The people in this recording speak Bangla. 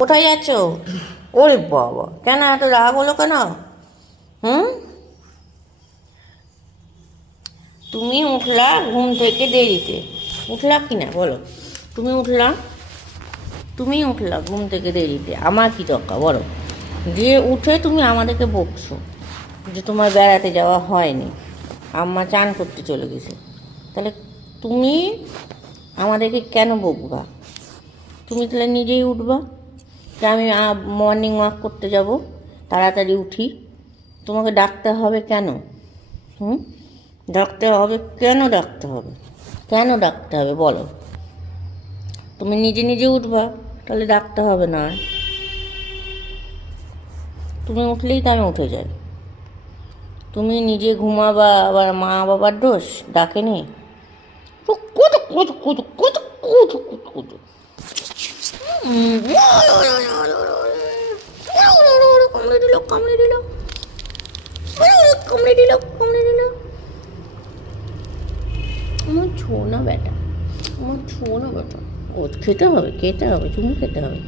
কোথায় যাচ্ছ? ওরে বাবা, কেন এত রাগ হলো কেন? হুম, তুমি উঠলা ঘুম থেকে দেরিতে, উঠলা কি না বলো? তুমি উঠলা ঘুম থেকে দেরিতে, আমার কি দরকার বলো? যে উঠে তুমি আমাদেরকে বকছো যে তোমার বেড়াতে যাওয়া হয়নি, আম্মা চান করতে চলে গেছে। তাহলে তুমি আমাদেরকে কেন বকবা? তুমি তাহলে নিজেই উঠবা যে আমি মর্নিং ওয়াক করতে যাব, তাড়াতাড়ি উঠি। তোমাকে ডাকতে হবে কেন? হুম, ডাকতে হবে কেন? ডাকতে হবে বলো? তুমি নিজে নিজে উঠবা, তাহলে ডাকতে হবে না আর। তুমি উঠলেই তো আমি উঠে যাই। তুমি নিজে ঘুমাবা, আবার মা বাবার দোষ ডাকেনি? কুতু কুতু কুতু কুতু কুতু কুতু কুতু। কামড়ে দিল কামড়ে দিল কামড়ে দিল কামড়ে দিল। আমার ছো না বেটা, ও খেতে হবে, চুমু খেতে হবে।